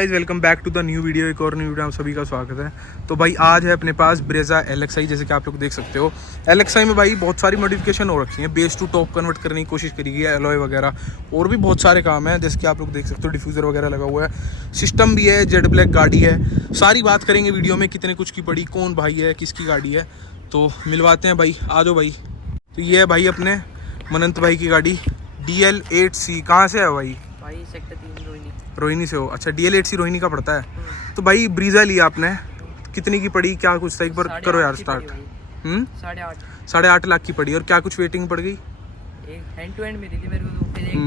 Guys welcome back to the new video. एक और new video आप सभी का स्वागत है। तो भाई आज है अपने पास ब्रेजा LXi, जैसे कि आप लोग देख सकते हो। LXi में भाई बहुत सारी मॉडिफिकेशन हो रखी है, बेस टू टॉप कन्वर्ट करने की कोशिश करी गई है, एलॉय वगैरह और भी बहुत सारे काम हैं, जैसे कि आप लोग देख सकते हो डिफ्यूज़र वगैरह लगा हुआ है, सिस्टम भी है, जेड ब्लैक गाड़ी है। सारी बात करेंगे वीडियो में, कितने कुछ की पड़ी, कौन भाई है, किसकी गाड़ी है, तो मिलवाते हैं भाई। आ जाओ भाई। तो ये है भाई अपने मनंत भाई की गाड़ी DL8C। कहाँ से है भाई? भाई सेक्टर 3 रोहिणी से हो? अच्छा, DL8C रोहिणी का पड़ता है। तो भाई ब्रीजा लिया आपने, कितनी की पड़ी, क्या कुछ था, एक बार करो यार स्टार्ट। 8.5 लाख की पड़ी। और क्या कुछ वेटिंग पड़ गई? हैंड टू हैंड मिली थी मेरे को, फिर एक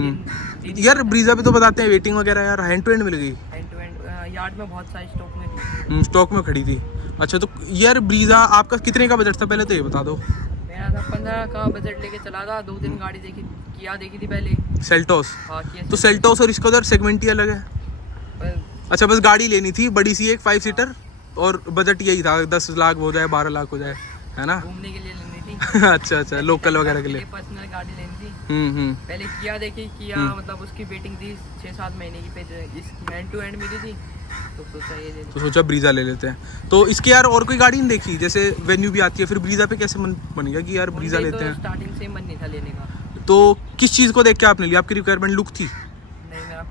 दिन यार ब्रीजा पे तो बताते हैं वेटिंग वगैरह, यार हैंड टू हैंड मिल गई? हैंड टू हैंड यार्ड में बहुत सारी स्टॉक में थी। स्टॉक में खड़ी थी। अच्छा, तो यार ब्रीजा आपका कितने का बजट था, पहले तो ये बता दो। मेरा था 15 का बजट लेके चला था। 2-3 गाड़ी देखी थी पहले, सेल्टोस। हाँ किया। तो सेल्टोस और इसका उधर सेगमेंट ही अलग है। अच्छा, बस गाड़ी लेनी थी बड़ी सी, एक 5 सीटर, और बजट यही था 10 लाख हो जाए, 12 लाख हो जाए, है ना? घूमने के लिए लेनी थी। अच्छा, लोकल वगैरह के लिए पर्सनल गाड़ी लेनी थी। हम्म। पहले किया मतलब उसकी वेटिंग थी 6-7 महीने की, फिर इसकी हैंड टू हैंड मिली थी तो सोचा ये ले, तो सोचा ब्रीजा ले लेते हैं। तो इसके यार और कोई गाड़ी नहीं देखी? जैसे वेन्यू भी आती है, फिर ब्रीजा पे कैसे मन बन गया कि यार ब्रीजा लेते हैं? स्टार्टिंग से मन नहीं था लेने का। तो किस चीज़ को देख के आपने लिया? आपकी रिक्वायरमेंट लुक थी? नहीं, मेरा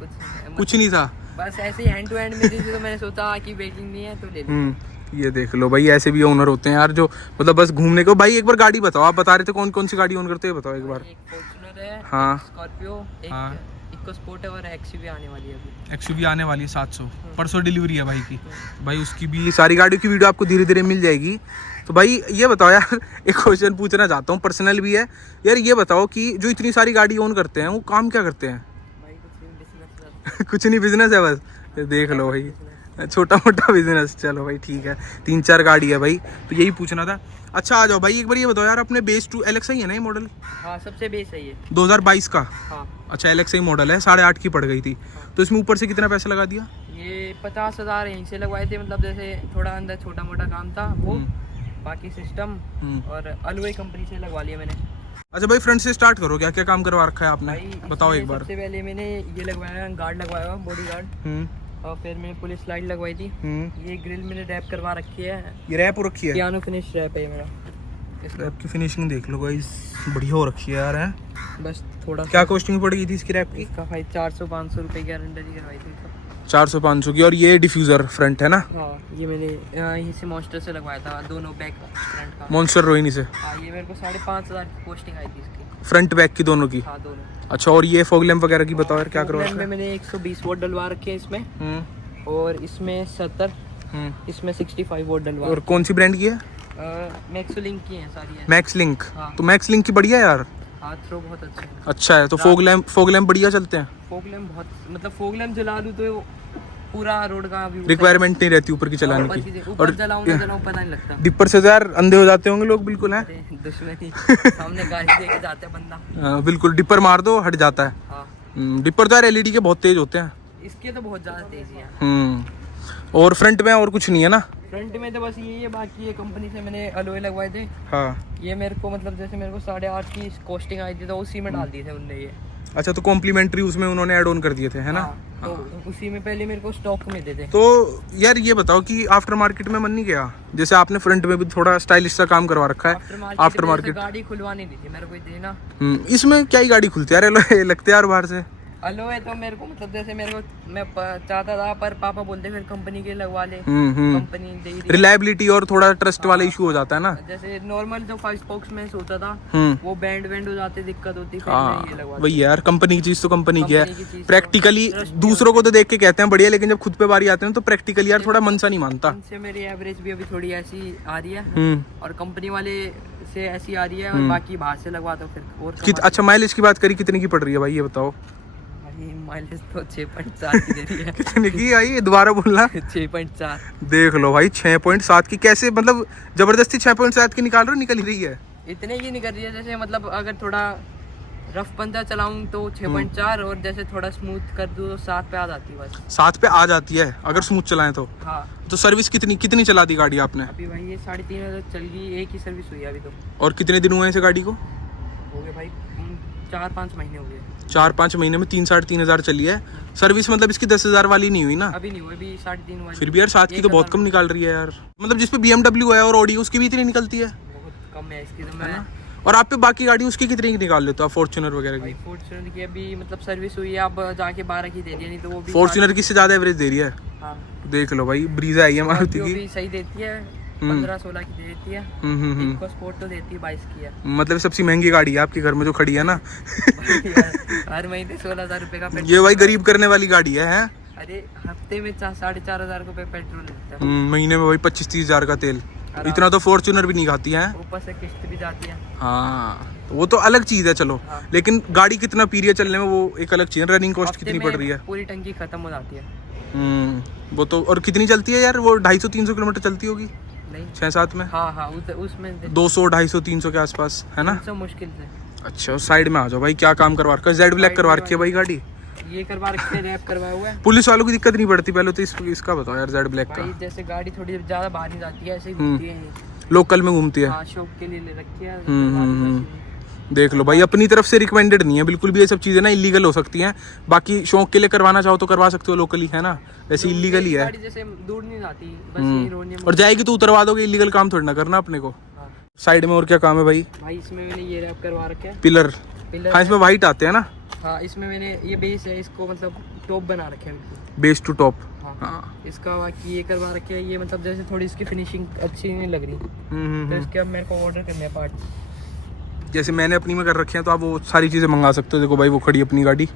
कुछ नहीं था, बस ऐसे ही हैंड टू हैंड मिली थी तो मैंने सोचा कि वेटिंग नहीं है तो ले ली। ये देख लो भाई, ऐसे भी ओनर होते हैं यार जो मतलब बस घूमने को। भाई एक बार गाड़ी बताओ, आप बता रहे थे कौन कौन सी गाड़ी ओन करते हैं, बताओ एक बार। एक फॉर्च्यूनर है, हाँ, एक स्कॉर्पियो, एक इको स्पोर्ट है और XUV आने वाली है अभी। XUV आने वाली है 700, परसों डिलीवरी है भाई की। भाई उसकी भी सारी गाड़ियों की वीडियो आपको धीरे धीरे मिल जाएगी। तो भाई ये बताओ यार, एक क्वेश्चन पूछना चाहता हूँ, पर्सनल भी है यार। ये बताओ कि जो इतनी सारी गाड़ी ओन करते हैं वो काम क्या करते हैं? भाई कुछ नहीं, बिजनेस कुछ नहीं, बिजनेस है बस। ये देख लो भाई, छोटा मोटा बिजनेस। चलो भाई ठीक है, 3-4 गाड़ी है भाई, तो यही पूछना था। अच्छा आ जाओ भाई, एक बार ये बताओ यार, अपने बेस टू LXi है ना ये मॉडल? हाँ, सबसे बेस है ये 2022 का। हाँ। अच्छा, LXi मॉडल है, 8.5 की पड़ गई थी। तो इसमें ऊपर से कितना पैसा लगा दिया? ये 50,000 यहीं से लगवाए थे, मतलब जैसे थोड़ा अंदर छोटा मोटा काम था वो, बाकी सिस्टम और अलॉय कंपनी से लगवा लिया मैंने। अच्छा भाई, फ्रंट से स्टार्ट करो, क्या क्या काम करवा रखा है आपने, बताओ एक बार। सबसे पहले मैंने ये लगवाया, गार्ड लगवाया हुआ, बॉडी गार्ड, और फिर मैंने पुलिस लाइट लगवाई थी। ये ग्रिल मैंने रैप करवा रखी है। ये रैप हो रखी है? पियानो फिनिश रैप है ये मेरा। रैप की फिनिशिंग देख लो गाइस, बढ़िया हो रखी है यार। है बस थोड़ा क्या कॉस्टिंग पड़ गई थी इसकी रैप की? इसका भाई 400-500 रुपए की गारंटी करवाई थी। 400-500 की। और ये डिफ्यूजर फ्रंट है ना? हाँ, ये मैंने यहीं से मॉन्स्टर से लगवाया था, दोनों बैक फ्रंट का। मॉन्स्टर रोहिणी से? हाँ, ये मेरे को 5,500 की कॉस्टिंग आई थी इसकी, फ्रंट बैक की दोनों की? हाँ दोनों। अच्छा, और ये फॉग लैंप वगैरह की बताओ यार, क्या करवा रखा है? मैंने 120 वोल्ट डलवा रखे हैं इसमें, और इसमें 70, इसमें 65 वोल्ट डलवा। और कौन सी ब्रांड की है? मैक्स लिंक की है सारी है। Max link? हाँ। तो मैक्स लिंक की बढ़िया है यार। हाँ, थ्रो बहुत अच्छा है। अच्छा है। तो फोग लैंप बढ़िया चलते हैं? फोग लैंप बहुत, मतलब फोग लैंप जला दूँ तो पूरा रोड का व्यू, रिक्वायरमेंट नहीं रहती ऊपर की चलाने की। और जलाऊं पता नहीं लगता। डिपर से यार अंधे हो जाते होंगे लोग, बिल्कुल है दुश्मनी सामने गाड़ी देके जाते हैं बंदा। बिल्कुल, डिपर मार दो हट जाता है। हाँ। डिपर तो यार LED के बहुत तेज होते हैं। इसके तो बहुत ज्यादा तेजी है। और फ्रंट में और कुछ नहीं है ना? फ्रंट में तो बस ये है, बाकी ये कंपनी से मैंने अलॉय लगवाए थे। हाँ। ये मेरे को मतलब जैसे मेरे को 8.5 की कॉस्टिंग आई थी तो उसी में डाल दिए थे उनने ये। अच्छा, तो कॉम्प्लीमेंट्री उसमें उन्होंने ऐड ऑन कर दिए थे, है ना? तो उसी में पहले मेरे को स्टॉक में दे थे। तो यार ये बताओ कि आफ्टर मार्केट में मन नहीं गया? जैसे आपने फ्रंट में भी थोड़ा स्टाइलिश सा काम करवा रखा है, आफ्टर मार्केट गाड़ी खुलवानी नहीं थी मेरे को देना। इसमें क्या ही गाड़ी खुलती है यार, लगते हैं यार बाहर से। अलॉय तो मेरे को मतलब जैसे मेरे को मैं चाहता था, पर पापा बोलते फिर कंपनी के लगवा ले, कंपनी दे ही रही। रिलायबिलिटी और थोड़ा ट्रस्ट वाला इशू हो जाता है ना। जैसे नॉर्मल जो 5 स्पोक्स में सोचा था वो बैंड हो जाते, दिक्कत होती, फिर मैं ये लगवा। वही यार, कंपनी की चीज तो कंपनी की है। प्रैक्टिकली दूसरों को तो देख के कहते हैं बढ़िया, लेकिन जब खुद पे बारी आते हैं तो प्रैक्टिकली यार थोड़ा मन सा नहीं मानता। उनसे मेरी एवरेज भी अभी थोड़ी ऐसी आ रही है, और कंपनी वाले से ऐसी आ रही है, और बाकी बाहर से लगवा दो फिर और। अच्छा, माइलेज की बात करी, कितनी की पड़ रही है भाई ये बताओ? माइलेज तो 6.4 की दे रही है। कितने की आई, दोबारा बोलना। 6.4। देख लो भाई, 6.7 की। कैसे मतलब जबरदस्ती 6.7 की निकाल रहे हो? निकल ही रही है इतने की नहीं कर रही है, जैसे मतलब अगर थोड़ा रफ पंजा चलाऊं तो 6.4, और जैसे थोड़ा स्मूथ कर दूं तो 7 पे आ जाती है बस। 7 पे आ जाती है अगर स्मूथ चलाएं तो? हाँ। तो सर्विस कितनी चला दी गाड़ी आपने? अभी भाई ये 3.5 चल गई, एक ही सर्विस हुई है अभी तो। और कितने दिन हुए हैं इस गाड़ी को? हो गए भाई 4-5 महीने हो गए। 4-5 महीने में 3-3.5 हज़ार चली है। सर्विस मतलब इसकी 10,000 वाली नहीं हुई ना? अभी नहीं हुई, अभी 3.5 वाली। फिर भी यार 7 की तो बहुत कम निकाल रही है यार। मतलब जिस पे BMW है और ऑडी उसकी भी इतनी निकलती है? बहुत कम है इसकी तो। मैं और आप पे बाकी गाड़ी उसकी कितनी की निकाल लेते हो आप, फॉर्च्यूनर वगैरह की? भाई फॉर्च्यूनर की अभी मतलब सर्विस हुई है, अब जाके 12 की दे दी, नहीं तो वो भी फॉर्च्यूनर की से ज़्यादा एवरेज दे रही है। हाँ। देख लो भाई, ब्रीजा आई है मारुति वो की। भी सही देती है, 15-16 की दे देती है। इको स्पोर्ट तो देती है 22 की है। मतलब सबसे महंगी गाड़ी है आपके घर में जो खड़ी है ना। हर महीने 16,000 रुपए का पेट्रोल। ये भाई गरीब करने वाली गाड़ी है, हैं? अरे हफ्ते में 4,500 रुपए पेट्रोल लेता है। महीने में भाई 25-30 हज़ार का तेल। इतना तो फॉर्च्यूनर भी नहीं खाती है। ऊपर से किस्त भी जाती है। हाँ तो वो तो अलग चीज़ है चलो। हाँ। लेकिन गाड़ी कितना पी रही है चलने में वो एक अलग चीज़ है। रनिंग कॉस्ट हफ्ते कितनी में पड़ रही है? पूरी टंकी खत्म हो जाती है। वो तो। और कितनी चलती है यार वो? 250-300 किलोमीटर चलती होगी नहीं 6-7 में? हाँ उसमें 200, 250, 300 के आसपास है ना? सब मुश्किल से। अच्छा साइड में आ जाओ भाई। क्या काम करवा रखा है? जेड ब्लैक करवा रखी है भाई गाड़ी। ये करवा रखे, रैप करवाया हुआ है। पुलिस वालों की दिक्कत नहीं पड़ती पहले तो? इसका बताओ यार, जेड ब्लैक का। भाई जैसे गाड़ी थोड़ी ज्यादा बाहर नहीं जाती है, ऐसे ही घूमती है। लोकल में घूमती है। हाँ, शौक के लिए ले रखी है। देख लो भाई, अपनी तरफ से रिकमेंडेड नहीं है बिल्कुल भी। ये सब चीज़ें ना इलीगल हो सकती हैं। बाकी शौक के लिए करवाना चाहो तो करवा सकते हो लोकली, है ना? वैसे इलीगल ही है। गाड़ी जैसे दूर नहीं जाती, बस यही रोड में। और जाएगी तो उतरवा दोगे, इलीगल काम थोड़ी ना करना अपने को। हाँ। साइड में और क्या काम है भाई? भाई इसमें मैंने ये रैप करवा रखे है। पिलर। हाँ इसमें वाइट आते हैं ना? हाँ इसमें मैंने ये बेस है, इसको मतलब टॉप बना रखे है बिल्कुल। Base to top. हाँ। इसका बाकी ये करवा रखे है। ये मतलब जैसे थोड़ी इसकी फिनिशिंग अच्छी नहीं लग रही, तो इसके अब मेरे को ऑर्डर करने हैं पार्ट। जैसे मैंने अपनी में कर रखे हैं तो आप वो सारी चीज़ें मंगा सकते हो। देखो भाई वो खड़ी अपनी गाड़ी।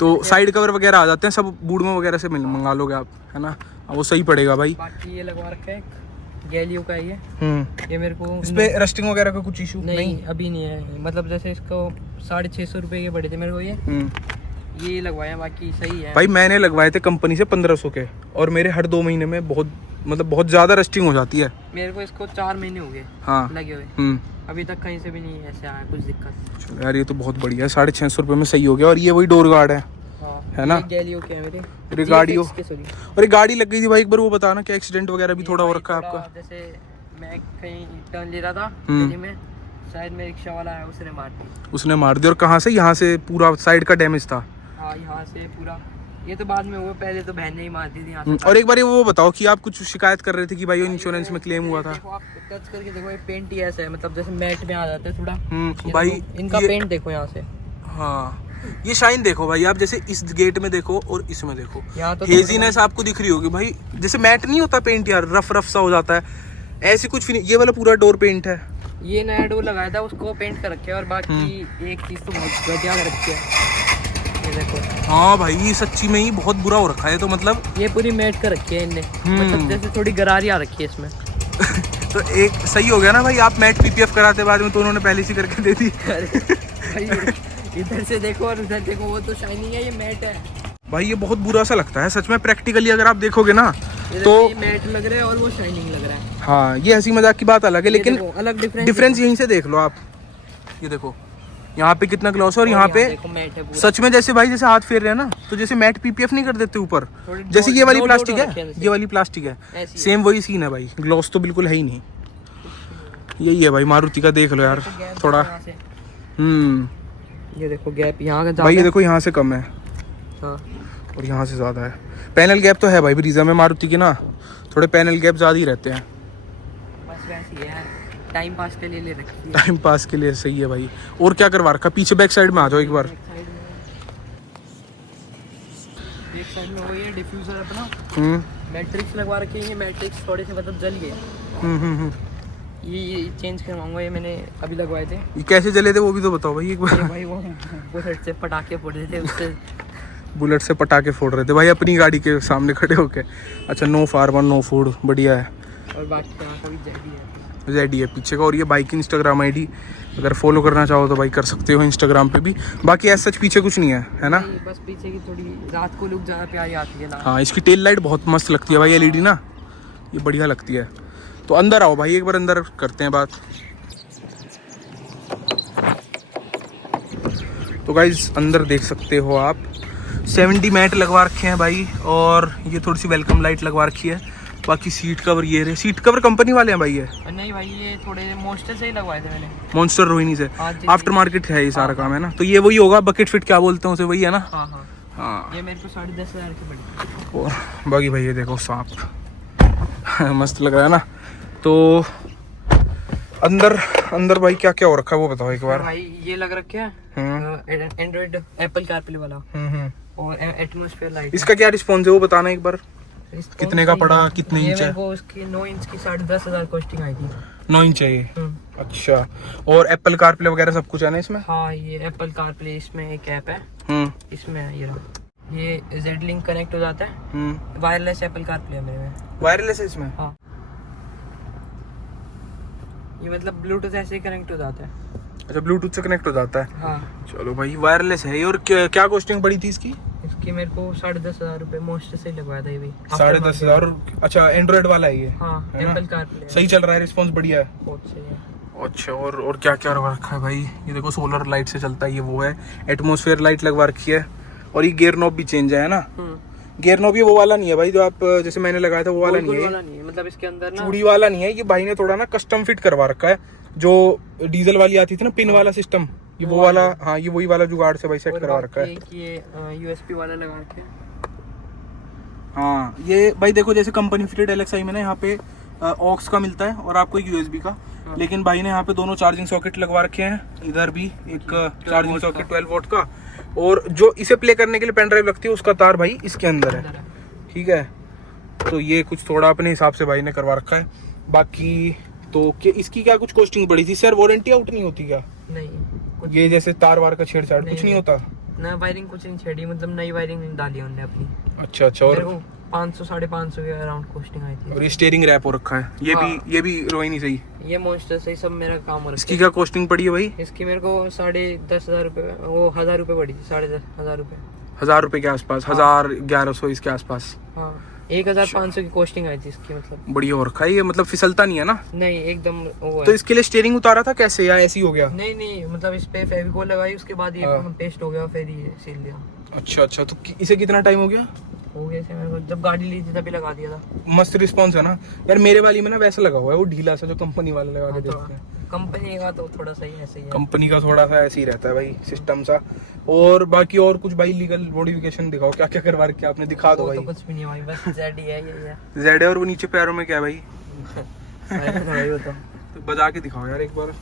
तो साइड कवर वगैरह आ जाते हैं सब, बूढ़ों वगैरह से मंगा लोगे आप, है ना? वो सही पड़ेगा भाई। बाकी ये लगवा रखा है गैलियो का ये मेरे को। इस पे रस्टिंग वगैरह का कुछ इशू नहीं अभी नहीं है। मतलब जैसे इसको 650 रुपए के पड़े थे मेरे को ये लगवाया, बाकी सही है भाई। मैंने लगवाए थे कंपनी से 1500 के, और मेरे हर 2 महीने में बहुत ज़्यादा रस्टिंग हो जाती है। मेरे को इसको 4 महीने हो गए हाँ लगे हुए। अभी तक कहीं से भी नहीं ऐसे आया कुछ दिक्कत। चलो यार ये तो बहुत बढ़िया है। 650 रुपये में सही हो गया। और ये वही डोर गार्ड है, है ना? गैलियो के हैं मेरे। अरे गाड़ियों, और एक गाड़ी लग गई थी भाई एक बार, वो बताना क्या एक्सीडेंट वगैरह भी थोड़ा हो रखा है आपका? जैसे मैं कहीं टर्न ले रहा था दिल्ली में, शायद में रिक्शा वाला है, उसने मार दी। उसने मार दिया? और कहाँ से? यहाँ से पूरा साइड का डैमेज था? हाँ यहाँ से पूरा। ये तो बाद में हुआ, पहले तो बहन ने ही मार दी थी यहाँ से। और एक बार ये वो बताओ कि आप कुछ शिकायत कर रहे थे कि भाई इंश्योरेंस में क्लेम हुआ था। देखो आप टच करके देखो, ये पेंट ही ऐसा है, मतलब जैसे मैट में आ जाता है थोड़ा। भाई इनका पेंट देखो यहाँ से। हाँ ये शाइन देखो भाई आप, जैसे इस गेट में देखो और इसमें देखो, यहाँ तो हेजीनेस आपको दिख रही होगी भाई। जैसे मैट नहीं होता पेंट यार, रफ रफ सा हो जाता है, ऐसी कुछ ये वाला पूरा डोर पेंट है। ये नया डोर लगाया था, उसको पेंट कर रखे है। और बाकी एक चीज तो बहुत घटिया कर रखी है, ये देखो। हाँ भाई सच्ची में ही बहुत बुरा हो रखा है। तो मतलब ये पूरी मैट कर रखी है इनने, मतलब जैसे थोड़ी गरारी आ रखी है इसमें। तो एक सही हो गया ना भाई, आप मैट PPF कराते बाद में तो उन्होंने पहले से करके दे दी। इधर से देखो और उधर देखो, वो तो शाइनिंग है, ये मैट है भाई। ये बहुत बुरा सा लगता है सच में, प्रैक्टिकली अगर आप देखोगे ना तो मैट लग रहा है और वो शाइनिंग लग रहा है। हाँ ये हंसी मजाक की बात अलग है, लेकिन अलग डिफरेंस यहीं से देख लो आप। ये देखो यहाँ पे कितना ग्लॉस है, और यहाँ पे सच में जैसे भाई जैसे हाथ फेर रहे हैं ना, तो जैसे मैट PPF नहीं कर देते ऊपर, जैसे ये वाली प्लास्टिक है, ये वाली प्लास्टिक है, सेम वही सीन है भाई। ग्लॉस तो बिल्कुल है ही नहीं। यही है भाई मारुति का, देख लो यार थोड़ा। ये देखो गैप यहाँ का भाई, ये देखो यहाँ से कम है और यहाँ से ज़्यादा है। पैनल गैप तो है भाई ब्रीजा में मारुति के ना, थोड़े पैनल गैप ज़्यादा ही रहते हैं। बस वैसे ही है, टाइम पास के लिए ले रखी है। टाइम पास के लिए सही है भाई। और क्या करवा रखा? पीछे बैक साइड में आ जाओ एक बार। बैक साइड में वही है डिफ्यूजर अपना, मैट्रिक्स लगवा रखी है। ये मैट्रिक्स थोड़े से मतलब जल गए, ये चेंज करवाऊंगा। ये मैंने अभी लगवाए थे। ये कैसे जले थे वो भी तो बताओ भाई एक बार। भाई वो बुलेट से पटाखे फोड़ रहे थे उससे। बुलेट से पटाखे फोड़ रहे थे भाई अपनी गाड़ी के सामने खड़े होके। अच्छा, नो फार्मर नो फूड, बढ़िया है। और बाकी यहाँ का भी जेडी है पीछे का। और ये बाइक की इंस्टाग्राम ID अगर फॉलो करना चाहो तो भाई कर सकते हो इंस्टाग्राम पे भी। बाकी ऐसा सच पीछे कुछ नहीं है ना? बस पीछे की थोड़ी रात को लुक ज़्यादा प्यारी आती है। हाँ इसकी टेल लाइट बहुत मस्त लगती है भाई, LED ना, ये बढ़िया लगती है। तो अंदर आओ भाई, एक बार अंदर करते हैं बात। तो गाइज अंदर देख सकते हो आप, 70 मैट लगवा रखे हैं भाई, और ये थोड़ी सी वेलकम लाइट लगवा रखी है। बाकी सीट कवर ये रहे, सीट कवर कंपनी वाले हैं भाई ये? नहीं भाई, ये थोड़े मॉन्स्टर से ही लगवाए थे मैंने। मॉन्स्टर रोहिणी से हाँ जी, आफ्टर मार्केट है ये सारा काम है ना? तो ये वही होगा बकेट फिट क्या बोलते हैं उसे, वही है ना? हाँ हाँ हाँ। ये मेरे को 10,500 की पड़ी। और बाकी भाई ये देखो सांप मस्त लग रहा है ना। तो अंदर भाई क्या क्या हो रखा है वो बताओ एक बार। भाई ये लग रखे है एंड्रॉइड एप्पल कारप्ले वाला और एटमॉस्फेयर लाइट। इसका क्या रिस्पॉन्स है वो बताना एक बार, कितने का पड़ा, कितने इंच है? वो उसकी 9 इंच की 10,500 कॉस्टिंग आई थी। 9 इंच है ये? अच्छा, और एप्पल कारप्ले वगैरह सब कुछ है ना इसमें? हाँ ये एप्पल कारप्ले, इसमें एक ऐप है, इसमें है ये जेड लिंक कनेक्ट हो जाता है। वायरलेस एप्पल कारप्ले है मेरे में। वायरलेस है इसमें? हाँ ये मतलब ब्लूटूथ ऐसे ही कनेक्ट हो जाता है। अच्छा, ब्लूटूथ से कनेक्ट हो जाता है। हाँ चलो भाई वायरलेस है। और क्या कॉस्टिंग पड़ी थी इसकी? इसकी मेरे को 10,500 रुपए मोस्ट से लगवाया था ये भी। 10,500। अच्छा, एंड्रॉइड वाला है ये? हाँ एप्पल कारप्ले। सही चल रहा है, रिस्पॉन्स बढ़िया है? बहुत सही है। अच्छा, और क्या क्या लगवा रखा है भाई? ये देखो सोलर लाइट से चलता है ये, वो है एटमॉस्फेयर लाइट लगवा रखी है। और ये गियर नॉब भी चेंज है ना? गियर नॉब ये वो वाला नहीं है भाई जो आप जैसे मैंने लगाया था वो वाला नहीं है, मतलब इसके अंदर ना चूड़ी वाला नहीं है ये। भाई ने थोड़ा ना कस्टम फिट करवा रखा है, जो डीजल वाली आती थी ना पिन वाला सिस्टम, ये वो वाला। हाँ ये वही वाला जुगाड़ से भाई सेट करवा रखा है। ये यूएसबी वाला लगा के। हाँ ये भाई देखो जैसे कंपनी फिटेड एलेक्साई में ना यहाँ पे ऑक्स का मिलता है और आपको एक यूएसबी का, लेकिन भाई ने यहाँ पे दोनों चार्जिंग सॉकेट लगवा रखे हैं। इधर भी एक चार्जिंग सॉकेट 12 वोल्ट का, और जो इसे प्ले करने के लिए पेन ड्राइव लगती है उसका तार भाई इसके अंदर है। ठीक है, तो ये कुछ थोड़ा अपने हिसाब से भाई ने करवा रखा है। बाकी तो इसकी क्या कुछ कॉस्टिंग पड़ी थी सर? वारंटी आउट नहीं होती क्या? नहीं कुछ ये जैसे तार वार का छेड़छाड़ कुछ नहीं होता ना? वायरिंग कुछ नहीं छेड़ी, मतलब नई वायरिंग डाली उन्होंने अपनी। अच्छा अच्छा। और 500 550 के अराउंड कॉस्टिंग आई थी। और ये स्टीयरिंग रैप हो रखा है ये? हाँ। ये भी रोहिणी सही? ये मॉन्स्टर से ही सब मेरा काम हो रहा है। इसकी क्या कॉस्टिंग पड़ी है भाई? इसकी मेरे को 10,500 रुपए, वो 1,000 रुपए पड़ी थी। 10,500 रुपए, 1,000 रुपए के आसपास। 1,000-1,100 इसके आसपास। हाँ 1,500 की कॉस्टिंग आई थी इसकी। मतलब बढ़िया हो रखा है ये, मतलब फिसलता नहीं है ना? नहीं एकदम वो है। तो इसके लिए स्टीयरिंग उतारा था कैसे या ऐसे ही हो गया? नहीं मतलब इस पे फेविकोल लगाई, उसके बाद ये पेस्ट हो गया, फिर ये सील दिया। अच्छा अच्छा। तो इसे कितना टाइम हो गया? हो गया से मेरे को जब गाड़ी ली थी तभी लगा दिया था। मस्त रिस्पॉन्स है ना यार। मेरे वाली में ना वैसा लगा हुआ है वो ढीला सा जो कंपनी वाले लगा के देते हैं। कंपनी का तो थोड़ा सही ऐसे ही है। कंपनी का थोड़ा सा ऐसे ही रहता है भाई सिस्टम सा। और बाकी और कुछ भाई लीगल मॉडिफिकेशन दिखाओ, क्या क्या करवा रखे आपने? दिखा दो भाई। तो कुछ भी नहीं भाई, बस जेड ही है ये है। जेड है। और वो नीचे पैरों में क्या है भाई? भाई वो तो बजा के दिखाओ यार एक बार।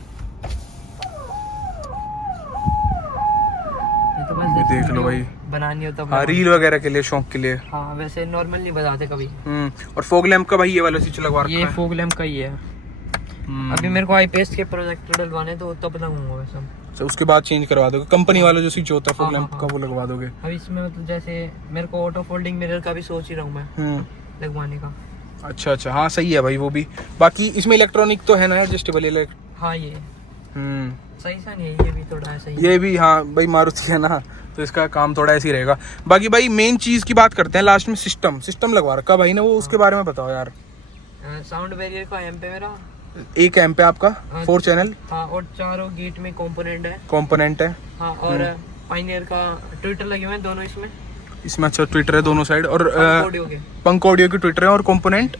तो बस देख लो भाई, बनानी हो तो हाँ रील वगैरह के लिए, शौक के लिए। हाँ वैसे नॉर्मल नहीं बजाते कभी। और फॉग लैंप का भाई ये वाला स्विच लगवा रखा है? ये फॉग लैंप का ही है। अभी मेरे को आईपीएस के प्रोजेक्टर डलवाने तो तब लगाऊंगा वैसे। अच्छा, उसके बाद चेंज करवा दोगे? कंपनी वाला जो स्विच होता है फॉग लैंप का वो लगवा दोगे? अभी इसमें मतलब जैसे मेरे को ऑटो फोल्डिंग मिरर का भी सोच ही रहा हूँ मैं लगवाने का। अच्छा अच्छा, हाँ सही है भाई वो भी। बाकी इसमें इलेक्ट्रॉनिक तो है ना एडजस्टेबल? हाँ ये सही सा नहीं है, ये भी थोड़ा ऐसा ही। ये भी हाँ भाई मारुति है ना, तो इसका काम थोड़ा ऐसे ही रहेगा। बाकी भाई मेन चीज की बात करते हैं लास्ट में। सिस्टम लगवा रखा भाई ने, वो उसके बारे में बताओ यार। साउंड बैरियर का एम्प है मेरा, एक एम्प है आपका, 4 चैनल। हाँ और चारों गेट में कंपोनेंट है। हाँ और पायनियर का ट्विटर लगे हुए हैं दोनों इसमें। अच्छा ट्विटर है दोनों साइड। और ऑडियो पंख ऑडियो के ट्विटर है। और कंपोनेंट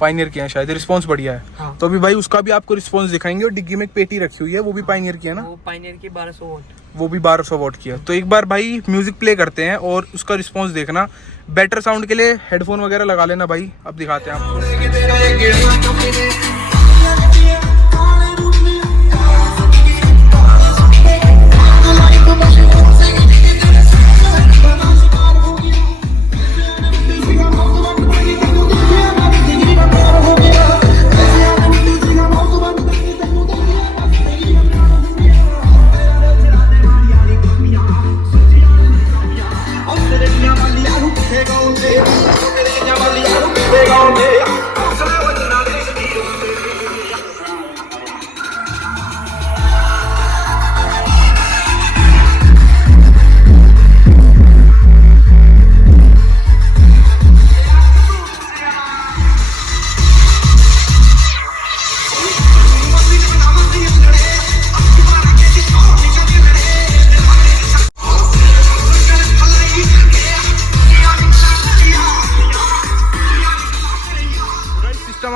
पायनियर के हैं शायद, रिस्पांस बढ़िया है। हाँ। तो अभी भाई उसका भी आपको रिस्पांस दिखाएंगे। और डिग्गी में एक पेटी रखी हुई है वो भी पायनियर की है ना? वो पायनियर की 1200 वोल्ट, वो भी 1200 वोल्ट की है। तो एक बार भाई म्यूजिक प्ले करते हैं और उसका रिस्पांस देखना। बेटर साउंड के लिए हेडफोन वगैरह लगा लेना भाई। अब दिखाते हैं आपको।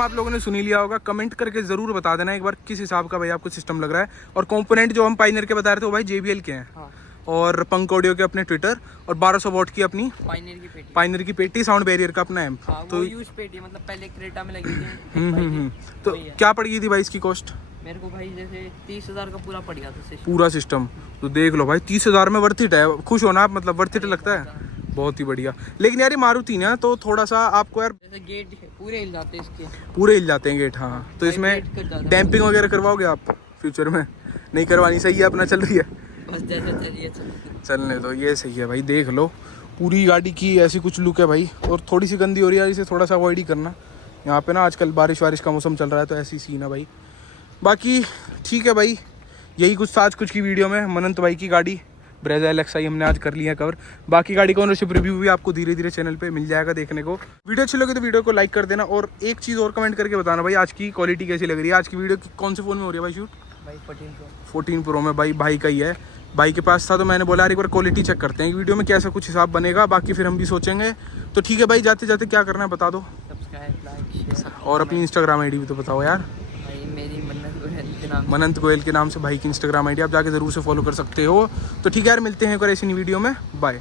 आप लोगों ने सुन ही लिया होगा, कमेंट करके ज़रूर बता देना एक बार किस हिसाब का भाई आपको सिस्टम लग रहा है। और कंपोनेंट जो हम पाइनियर के बता रहे थे वो भाई JBL के हैं। हाँ। और पंक ऑडियो के अपने ट्विटर, और 1200 वॉट की अपनी पाइनियर की पेटी, साउंड बैरियर का अपना एम्प। हाँ, तो वो यूज पेटी मतलब पहले क्रेटा में लगी थी। तो क्या पड़ गई थी भाई इसकी कॉस्ट? मेरे को भाई जैसे 30,000 का पूरा पड़ गया था सिस्टम। पूरा सिस्टम तो देख लो भाई, 30,000 में वर्थ इट है। खुश होना आप, मतलब वर्थ इट लगता है, बहुत ही बढ़िया। लेकिन यार ये मारुति ना तो थोड़ा सा आपको यार जैसे गेट पूरे हिल जाते हैं इसके, पूरे हिल जाते हैं गेट। हाँ, तो इसमें डैम्पिंग वगैरह करवाओगे आप फ्यूचर में? नहीं करवानी, सही है अपना चल रही है, बस जैसे चलिए चलने दो, ये सही है भाई। देख लो पूरी गाड़ी की ऐसी कुछ लुक है भाई। और थोड़ी सी गंदी हो रही है, इसे थोड़ा सा अवॉइड ही करना। यहाँ पे ना आजकल बारिश वारिश का मौसम चल रहा है तो ऐसी सीन है भाई। बाकी ठीक है भाई, यही कुछ था आज कुछ की वीडियो में। मनंत भाई की गाड़ी ब्रेजा LXi हमने आज कर लिया है कवर। बाकी गाड़ी का ओनरशिप रिव्यू भी आपको धीरे धीरे चैनल पे मिल जाएगा देखने को। वीडियो अच्छी लगे तो वीडियो को लाइक कर देना, और एक चीज़ और कमेंट करके बताना भाई आज की क्वालिटी कैसी लग रही है। आज की वीडियो कौन से फ़ोन में हो रही है भाई शूट? भाई 14 Pro में भाई का ही है। भाई के पास था तो मैंने बोला यार एक बार क्वालिटी चेक करते हैं वीडियो में कैसा कुछ हिसाब बनेगा, बाकी फिर हम भी सोचेंगे। तो ठीक है भाई, जाते जाते क्या करना है बता दो, सब्सक्राइब, लाइक, शेयर। और अपनी इंस्टाग्राम ID भी तो बताओ यार। भाई मेरी मन्नत गोयल के नाम, मनंत गोयल के नाम से भाई की इंस्टाग्राम ID आप जाके ज़रूर से फॉलो कर सकते हो। तो ठीक है यार, मिलते हैं एक और ऐसी वीडियो में, बाय।